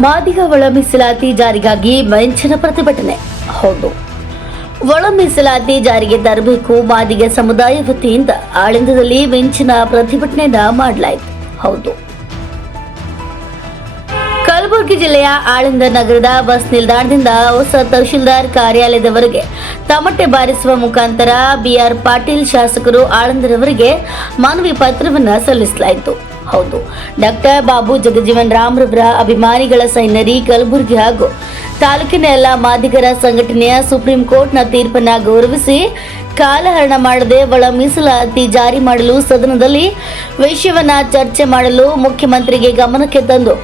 ಮಾದಿಗ ಒಳ ಮೀಸಲಾತಿ ಜಾರಿಗಾಗಿ ಮೆಂಚಿನ ಪ್ರತಿಭಟನೆ. ಹೌದು. ಒಳ ಮೀಸಲಾತಿ ಜಾರಿಗೆ ತರಬೇಕು ಮಾದಿಗ ಸಮುದಾಯ ವತಿಯಿಂದ ಆಳಿಂದದಲ್ಲಿ ಮೆಂಚಿನ ಪ್ರತಿಭಟನೆಯನ್ನ ಮಾಡಲಾಯಿತು. ಹೌದು. ಕಲಬುರಗಿ ಜಿಲ್ಲೆಯ ಆಳಿಂದ ನಗರದ ಬಸ್ ನಿಲ್ದಾಣದಿಂದ ಹೊಸ ತಹಶೀಲ್ದಾರ್ ಕಾರ್ಯಾಲಯದವರೆಗೆ ತಮಟೆ ಬಾರಿಸುವ ಮುಖಾಂತರ ಬಿಆರ್ ಪಾಟೀಲ್ ಶಾಸಕರು ಆಳಂದರವರಿಗೆ ಮನವಿ ಪತ್ರವನ್ನು ಸಲ್ಲಿಸಲಾಯಿತು. ಹೌದು. ಡಾಕ್ಟರ್ ಬಾಬು ಜಗಜೀವನ್ ರಾಮ್ರವರ ಅಭಿಮಾನಿಗಳ ಸೈನ್ಯರಿ ಕಲಬುರಗಿ ಹಾಗೂ ತಾಲೂಕಿನ ಎಲ್ಲ ಮಾದಿಗರ ಸಂಘಟನೆಯ ಸುಪ್ರೀಂ ಕೋರ್ಟ್ನ ತೀರ್ಪನ್ನ ಗೌರವಿಸಿ ಕಾಲಹರಣ ಮಾಡದೆ ಒಳ ಮೀಸಲಾತಿ ಜಾರಿ ಮಾಡಲು ಸದನದಲ್ಲಿ ವಿಷಯವನ್ನ ಚರ್ಚೆ ಮಾಡಲು ಮುಖ್ಯಮಂತ್ರಿಗೆ ಗಮನಕ್ಕೆ ತಂದು,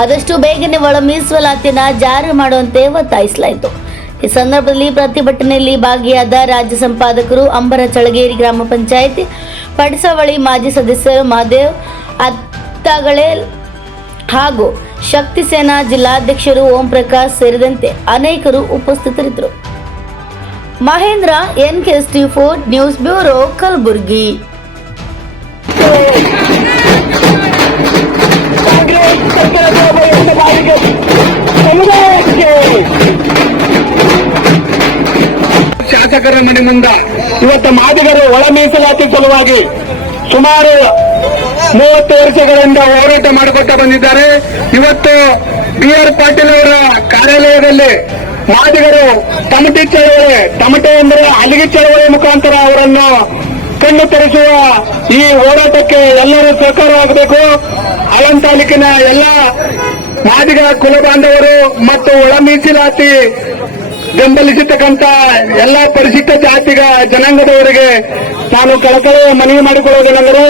ಆದಷ್ಟು ಬೇಗನೆ ಒಳ ಮೀಸಲಾತಿಯನ್ನ ಜಾರಿ ಮಾಡುವಂತೆ ಒತ್ತಾಯಿಸಲಾಯಿತು. ಈ ಸಂದರ್ಭದಲ್ಲಿ ಪ್ರತಿಭಟನೆಯಲ್ಲಿ ಭಾಗಿಯಾದ ರಾಜ್ಯ ಸಂಪಾದಕರು ಅಂಬರ ಚಳಗೇರಿ ಗ್ರಾಮ ಪಂಚಾಯತ್ ಪಡಿಸವಳಿ ಮಾಜಿ ಸದಸ್ಯರು ಮಹಾದೇವ್ ಅತ್ತಗಳೆ ಹಾಗೂ ಶಕ್ತಿ ಸೇನಾ ಜಿಲ್ಲಾಧ್ಯಕ್ಷರು ಓಂ ಪ್ರಕಾಶ್ ಸೇರಿದಂತೆ ಅನೇಕರು ಉಪಸ್ಥಿತರಿದ್ದರು. Mahendra N K T four news bureau, Kalaburagi. ಶಾಸಕರ ಮನೆ ಮುಂದ ಇವತ್ತು ಮಾದಿಗರು ಒಳ ಮೀಸಲಾತಿ ಸಲುವಾಗಿ ಸುಮಾರು ಮೂವತ್ತು ವರ್ಷಗಳಿಂದ ಹೋರಾಟ ಮಾಡಿಕೊಟ್ಟ ಬಂದಿದ್ದಾರೆ. ಇವತ್ತು ಬಿ ಆರ್ ಪಾಟೀಲ್ ಅವರ ಕಾರ್ಯಾಲಯದಲ್ಲಿ ಮಾದಿಗರು ತಮಟೆ ಚಳವಳಿ, ತಮಟೆ ಅಂದರೆ ಅಲಿಗೆ ಚಳವಳಿ ಮುಖಾಂತರ ಅವರನ್ನು ಕಣ್ಣು ತರಿಸುವ ಈ ಹೋರಾಟಕ್ಕೆ ಎಲ್ಲರೂ ಸಹಕಾರವಾಗಬೇಕು. ಆಳಂ ತಾಲೂಕಿನ ಎಲ್ಲ ಮಾದಿಗ ಕುಲ ಬಾಂಧವರು ಮತ್ತು ಒಳ ಮೀಸಲಾತಿ ಬೆಂಬಲಿಸತಕ್ಕಂತ ಎಲ್ಲ ಪರಿಶಿಷ್ಟ ಜಾತಿಗ ಜನಾಂಗದವರಿಗೆ ನಾನು ಕಳಕಳಿಯ ಮನವಿ ಮಾಡಿಕೊಳ್ಳೋದೇನೆಂದರೆ